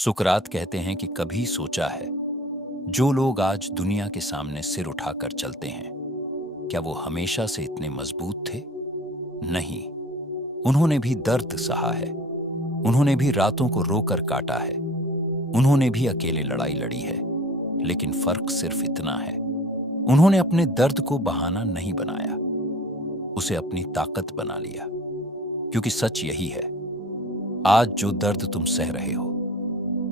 सुकरात कहते हैं कि कभी सोचा है, जो लोग आज दुनिया के सामने सिर उठाकर चलते हैं, क्या वो हमेशा से इतने मजबूत थे? नहीं। उन्होंने भी दर्द सहा है। उन्होंने भी रातों को रोकर काटा है। उन्होंने भी अकेले लड़ाई लड़ी है। लेकिन फर्क सिर्फ इतना है, उन्होंने अपने दर्द को बहाना नहीं बनाया, उसे अपनी ताकत बना लिया। क्योंकि सच यही है, आज जो दर्द तुम सह रहे हो,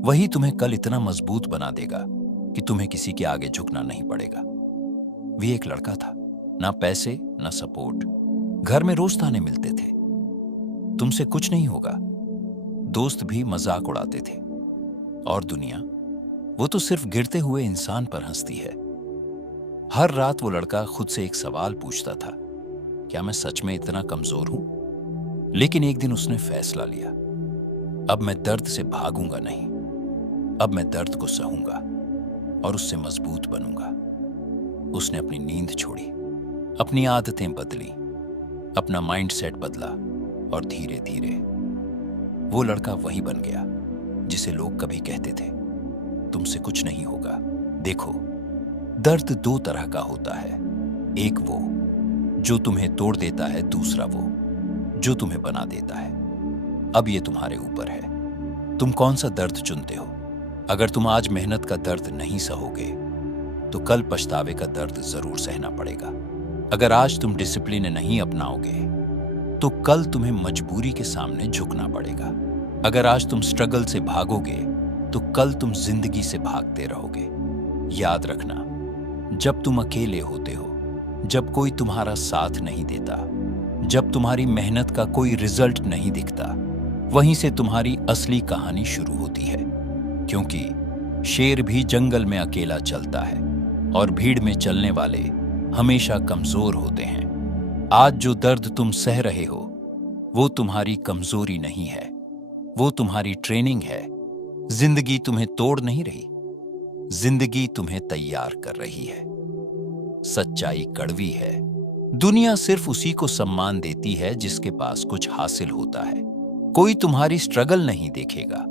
वही तुम्हें कल इतना मजबूत बना देगा कि तुम्हें किसी के आगे झुकना नहीं पड़ेगा। भी एक लड़का था, ना पैसे ना सपोर्ट, घर में रोज ताने मिलते थे, तुमसे कुछ नहीं होगा। दोस्त भी मजाक उड़ाते थे, और दुनिया, वो तो सिर्फ गिरते हुए इंसान पर हंसती है। हर रात वो लड़का खुद से एक सवाल पूछता था, क्या मैं सच में इतना कमजोर हूं? लेकिन एक दिन उसने फैसला लिया, अब मैं दर्द से भागूंगा नहीं, अब मैं दर्द को सहूंगा और उससे मजबूत बनूंगा। उसने अपनी नींद छोड़ी, अपनी आदतें बदली, अपना माइंडसेट बदला, और धीरे धीरे वो लड़का वही बन गया जिसे लोग कभी कहते थे, तुमसे कुछ नहीं होगा। देखो, दर्द दो तरह का होता है, एक वो जो तुम्हें तोड़ देता है, दूसरा वो जो तुम्हें बना देता है। अब ये तुम्हारे ऊपर है, तुम कौन सा दर्द चुनते हो। अगर तुम आज मेहनत का दर्द नहीं सहोगे, तो कल पछतावे का दर्द जरूर सहना पड़ेगा। अगर आज तुम डिसिप्लिन नहीं अपनाओगे, तो कल तुम्हें मजबूरी के सामने झुकना पड़ेगा। अगर आज तुम स्ट्रगल से भागोगे, तो कल तुम जिंदगी से भागते रहोगे। याद रखना, जब तुम अकेले होते हो, जब कोई तुम्हारा साथ नहीं देता, जब तुम्हारी मेहनत का कोई रिजल्ट नहीं दिखता, वहीं से तुम्हारी असली कहानी शुरू होती है। क्योंकि शेर भी जंगल में अकेला चलता है, और भीड़ में चलने वाले हमेशा कमजोर होते हैं। आज जो दर्द तुम सह रहे हो, वो तुम्हारी कमजोरी नहीं है, वो तुम्हारी ट्रेनिंग है। जिंदगी तुम्हें तोड़ नहीं रही, जिंदगी तुम्हें तैयार कर रही है। सच्चाई कड़वी है, दुनिया सिर्फ उसी को सम्मान देती है जिसके पास कुछ हासिल होता है। कोई तुम्हारी स्ट्रगल नहीं देखेगा,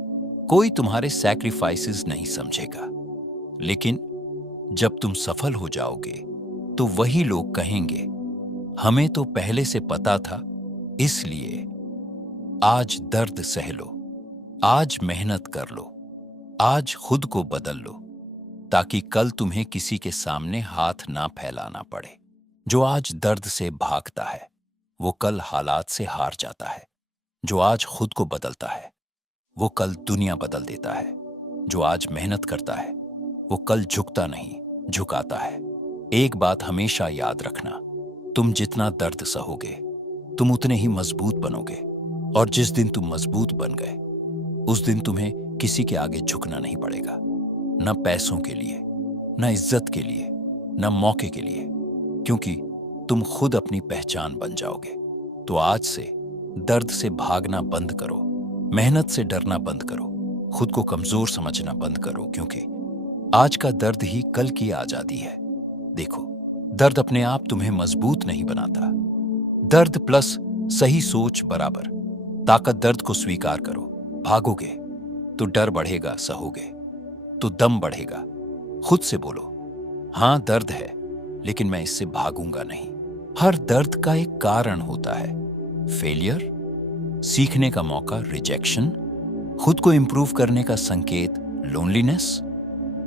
कोई तुम्हारे सैक्रिफाइसेस नहीं समझेगा। लेकिन जब तुम सफल हो जाओगे, तो वही लोग कहेंगे, हमें तो पहले से पता था। इसलिए आज दर्द सह लो, आज मेहनत कर लो, आज खुद को बदल लो, ताकि कल तुम्हें किसी के सामने हाथ ना फैलाना पड़े। जो आज दर्द से भागता है, वो कल हालात से हार जाता है। जो आज खुद को बदलता है, वो कल दुनिया बदल देता है। जो आज मेहनत करता है, वो कल झुकता नहीं, झुकाता है। एक बात हमेशा याद रखना, तुम जितना दर्द सहोगे, तुम उतने ही मजबूत बनोगे। और जिस दिन तुम मजबूत बन गए, उस दिन तुम्हें किसी के आगे झुकना नहीं पड़ेगा। न पैसों के लिए, न इज्जत के लिए, न मौके के लिए, क्योंकि तुम खुद अपनी पहचान बन जाओगे। तो आज से दर्द से भागना बंद करो, मेहनत से डरना बंद करो, खुद को कमजोर समझना बंद करो, क्योंकि आज का दर्द ही कल की आजादी है। देखो, दर्द अपने आप तुम्हें मजबूत नहीं बनाता। दर्द प्लस सही सोच बराबर ताकत। दर्द को स्वीकार करो, भागोगे तो डर बढ़ेगा, सहोगे तो दम बढ़ेगा। खुद से बोलो, हां दर्द है, लेकिन मैं इससे भागूंगा नहीं। हर दर्द का एक कारण होता है, फेलियर, सीखने का मौका, रिजेक्शन, खुद को इंप्रूव करने का संकेत, लोनलीनेस,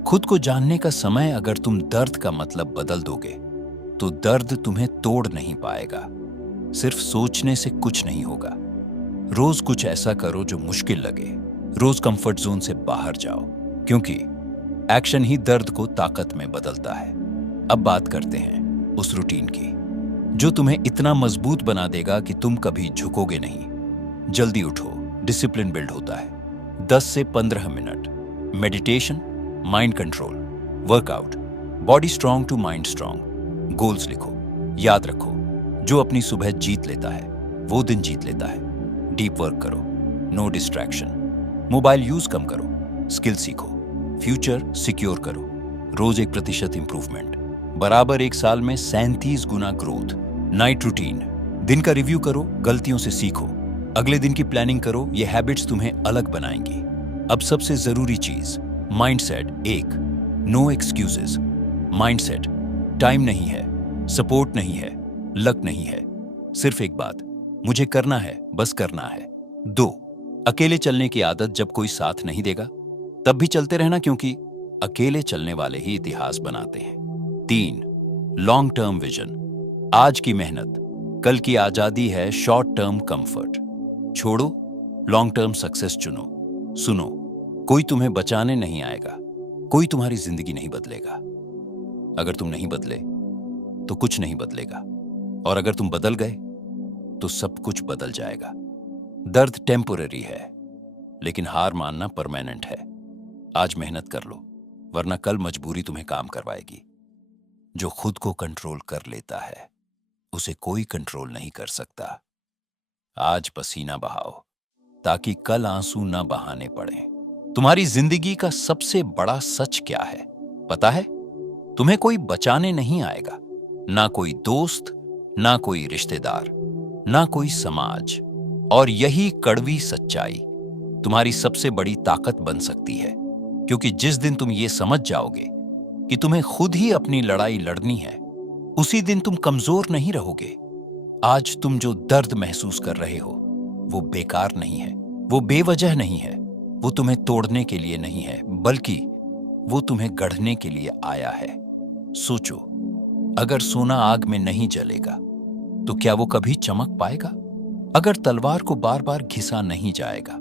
खुद को जानने का समय। अगर तुम दर्द का मतलब बदल दोगे, तो दर्द तुम्हें तोड़ नहीं पाएगा। सिर्फ सोचने से कुछ नहीं होगा। रोज कुछ ऐसा करो जो मुश्किल लगे, रोज कंफर्ट जोन से बाहर जाओ, क्योंकि एक्शन ही दर्द को ताकत में बदलता है। अब बात करते हैं उस रूटीन की, जो तुम्हें इतना मजबूत बना देगा कि तुम कभी झुकोगे नहीं। जल्दी उठो, डिसिप्लिन बिल्ड होता है। 10 से 15 minute meditation, mind control, workout, body strong to mind strong. Goals लिखो, याद रखो, जो अपनी सुबह जीत लेता है, वो दिन जीत लेता है। डीप वर्क करो, नो डिस्ट्रैक्शन, मोबाइल यूज कम करो, स्किल सीखो, फ्यूचर सिक्योर करो। रोज 1% इंप्रूवमेंट बराबर 1 साल में 37 गुना ग्रोथ। नाइट रूटीन, दिन का रिव्यू करो, गलतियों से सीखो, अगले दिन की प्लानिंग करो। ये हैबिट्स तुम्हें अलग बनाएंगी। अब सबसे जरूरी चीज, माइंडसेट। एक, नो एक्सक्यूजेस। माइंडसेट, टाइम नहीं है, सपोर्ट नहीं है, लक नहीं है, सिर्फ एक बात, मुझे करना है, बस करना है। दो, अकेले चलने की आदत। जब कोई साथ नहीं देगा तब भी चलते रहना, क्योंकि अकेले चलने वाले ही इतिहास बनाते हैं। तीन, लॉन्ग टर्म विजन। आज की मेहनत, कल की आजादी है शॉर्ट टर्म कंफर्ट। छोड़ो, लॉन्ग टर्म सक्सेस चुनो। सुनो, कोई तुम्हें बचाने नहीं आएगा, कोई तुम्हारी जिंदगी नहीं बदलेगा। अगर तुम नहीं बदले तो कुछ नहीं बदलेगा, और अगर तुम बदल गए तो सब कुछ बदल जाएगा। दर्द टेम्पोररी है, लेकिन हार मानना परमानेंट है। आज मेहनत कर लो, वरना कल मजबूरी तुम्हें काम करवाएगी। जो खुद को कंट्रोल कर लेता है उसे कोई कंट्रोल नहीं कर सकता। आज पसीना बहाओ, ताकि कल आंसू ना बहाने पड़े। तुम्हारी जिंदगी का सबसे बड़ा सच क्या है पता है? तुम्हें कोई बचाने नहीं आएगा, ना कोई दोस्त, ना कोई रिश्तेदार, ना कोई समाज। और यही कड़वी सच्चाई तुम्हारी सबसे बड़ी ताकत बन सकती है, क्योंकि जिस दिन तुम ये समझ जाओगे कि तुम्हें खुद ही अपनी लड़ाई लड़नी है, उसी दिन तुम कमजोर नहीं रहोगे। आज तुम जो दर्द महसूस कर रहे हो वो बेकार नहीं है, वो बेवजह नहीं है, वो तुम्हें तोड़ने के लिए नहीं है, बल्कि वो तुम्हें गढ़ने के लिए आया है। सोचो, अगर सोना आग में नहीं जलेगा तो क्या वो कभी चमक पाएगा? अगर तलवार को बार बार घिसा नहीं जाएगा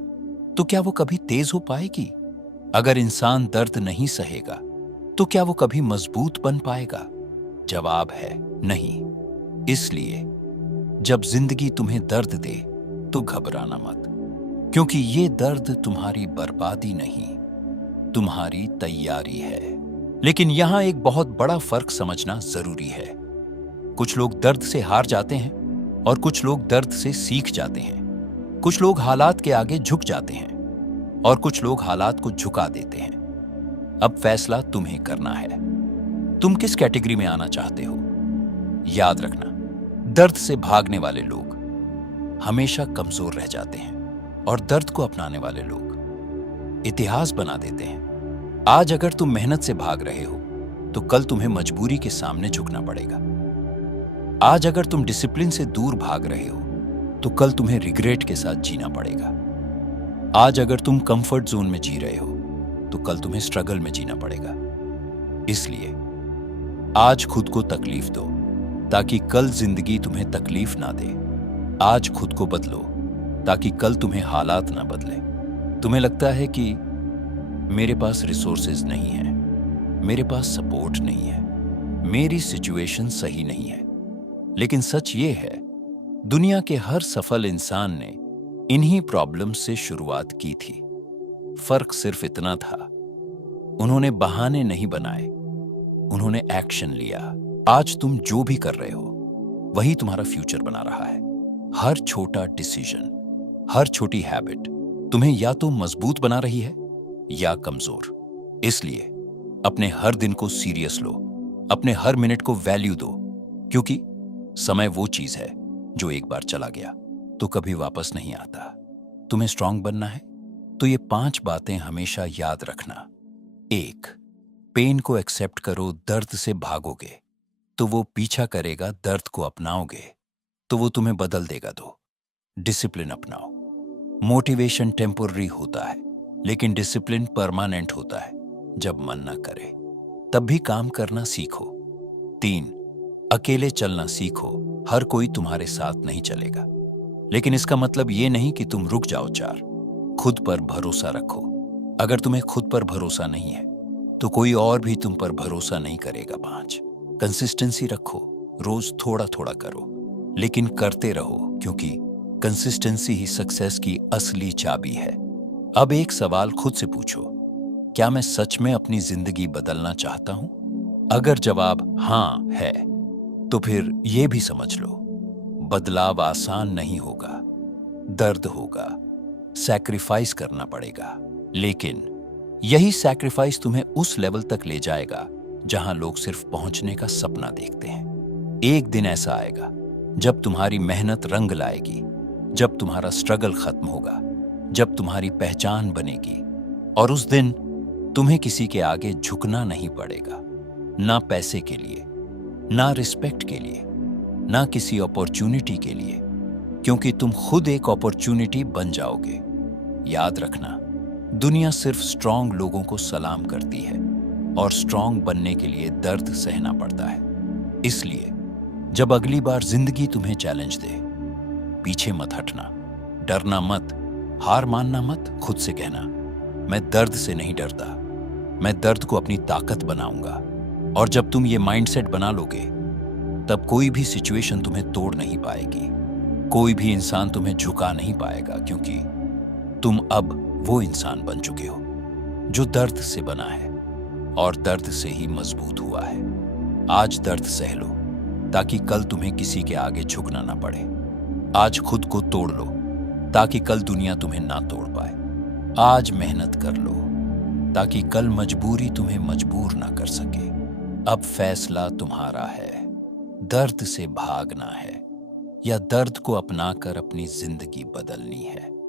तो क्या वो कभी तेज हो पाएगी? अगर इंसान दर्द नहीं सहेगा तो क्या वो कभी मजबूत बन पाएगा? जवाब है नहीं। इसलिए जब जिंदगी तुम्हें दर्द दे तो घबराना मत, क्योंकि ये दर्द तुम्हारी बर्बादी नहीं, तुम्हारी तैयारी है। लेकिन यहां एक बहुत बड़ा फर्क समझना जरूरी है। कुछ लोग दर्द से हार जाते हैं और कुछ लोग दर्द से सीख जाते हैं। कुछ लोग हालात के आगे झुक जाते हैं और कुछ लोग हालात को झुका देते हैं। अब फैसला तुम्हें करना है, तुम किस कैटेगरी में आना चाहते हो। याद रखना, दर्द से भागने वाले लोग हमेशा कमजोर रह जाते हैं, और दर्द को अपनाने वाले लोग इतिहास बना देते हैं। आज अगर तुम मेहनत से भाग रहे हो तो कल तुम्हें मजबूरी के सामने झुकना पड़ेगा। आज अगर तुम डिसिप्लिन से दूर भाग रहे हो तो कल तुम्हें रिग्रेट के साथ जीना पड़ेगा। आज अगर तुम कंफर्ट जोन में जी रहे हो तो कल तुम्हें स्ट्रगल में जीना पड़ेगा। इसलिए आज खुद को तकलीफ दो, ताकि कल जिंदगी तुम्हें तकलीफ ना दे। आज खुद को बदलो, ताकि कल तुम्हें हालात ना बदले। तुम्हें लगता है कि मेरे पास रिसोर्सेज नहीं है, मेरे पास सपोर्ट नहीं है, मेरी सिचुएशन सही नहीं है, लेकिन सच ये है, दुनिया के हर सफल इंसान ने इन्हीं प्रॉब्लम्स से शुरुआत की थी। फर्क सिर्फ इतना था, उन्होंने बहाने नहीं बनाए, उन्होंने एक्शन लिया। आज तुम जो भी कर रहे हो वही तुम्हारा फ्यूचर बना रहा है। हर छोटा डिसीजन, हर छोटी हैबिट तुम्हें या तो मजबूत बना रही है या कमजोर। इसलिए अपने हर दिन को सीरियस लो, अपने हर मिनट को वैल्यू दो, क्योंकि समय वो चीज है जो एक बार चला गया तो कभी वापस नहीं आता। तुम्हें स्ट्रांग बनना है तो ये 5 बातें हमेशा याद रखना। 1, पेन को एक्सेप्ट करो। दर्द से भागोगे तो वो पीछा करेगा, दर्द को अपनाओगे तो वो तुम्हें बदल देगा। 2, डिसिप्लिन अपनाओ। मोटिवेशन टेम्पोररी होता है, लेकिन डिसिप्लिन परमानेंट होता है। जब मन ना करे तब भी काम करना सीखो। 3, अकेले चलना सीखो। हर कोई तुम्हारे साथ नहीं चलेगा, लेकिन इसका मतलब ये नहीं कि तुम रुक जाओ। 4, खुद पर भरोसा रखो। अगर तुम्हें खुद पर भरोसा नहीं है तो कोई और भी तुम पर भरोसा नहीं करेगा। 5, कंसिस्टेंसी रखो। रोज थोड़ा थोड़ा करो, लेकिन करते रहो, क्योंकि कंसिस्टेंसी ही सक्सेस की असली चाबी है। अब एक सवाल खुद से पूछो, क्या मैं सच में अपनी जिंदगी बदलना चाहता हूं? अगर जवाब हां है तो फिर यह भी समझ लो, बदलाव आसान नहीं होगा, दर्द होगा, सैक्रिफाइस करना पड़ेगा, लेकिन यही सैक्रिफाइस तुम्हें उस लेवल तक ले जाएगा जहां लोग सिर्फ पहुंचने का सपना देखते हैं। एक दिन ऐसा आएगा जब तुम्हारी मेहनत रंग लाएगी, जब तुम्हारा स्ट्रगल खत्म होगा, जब तुम्हारी पहचान बनेगी, और उस दिन तुम्हें किसी के आगे झुकना नहीं पड़ेगा, ना पैसे के लिए, ना रिस्पेक्ट के लिए, ना किसी अपॉर्चुनिटी के लिए, क्योंकि तुम खुद एक अपॉर्चुनिटी बन जाओगे। याद रखना, दुनिया सिर्फ स्ट्रांग लोगों को सलाम करती है और स्ट्रांग बनने के लिए दर्द सहना पड़ता है। इसलिए जब अगली बार जिंदगी तुम्हें चैलेंज दे, पीछे मत हटना, डरना मत, हार मानना मत। खुद से कहना, मैं दर्द से नहीं डरता, मैं दर्द को अपनी ताकत बनाऊंगा। और जब तुम ये माइंडसेट बना लोगे, तब कोई भी सिचुएशन तुम्हें तोड़ नहीं पाएगी, कोई भी इंसान तुम्हें झुका नहीं पाएगा, क्योंकि तुम अब वो इंसान बन चुके हो जो दर्द से बना है और दर्द से ही मजबूत हुआ है। आज दर्द सह लो ताकि कल तुम्हें किसी के आगे झुकना ना पड़े। आज खुद को तोड़ लो ताकि कल दुनिया तुम्हें ना तोड़ पाए। आज मेहनत कर लो ताकि कल मजबूरी तुम्हें मजबूर ना कर सके। अब फैसला तुम्हारा है, दर्द से भागना है या दर्द को अपनाकर अपनी जिंदगी बदलनी है।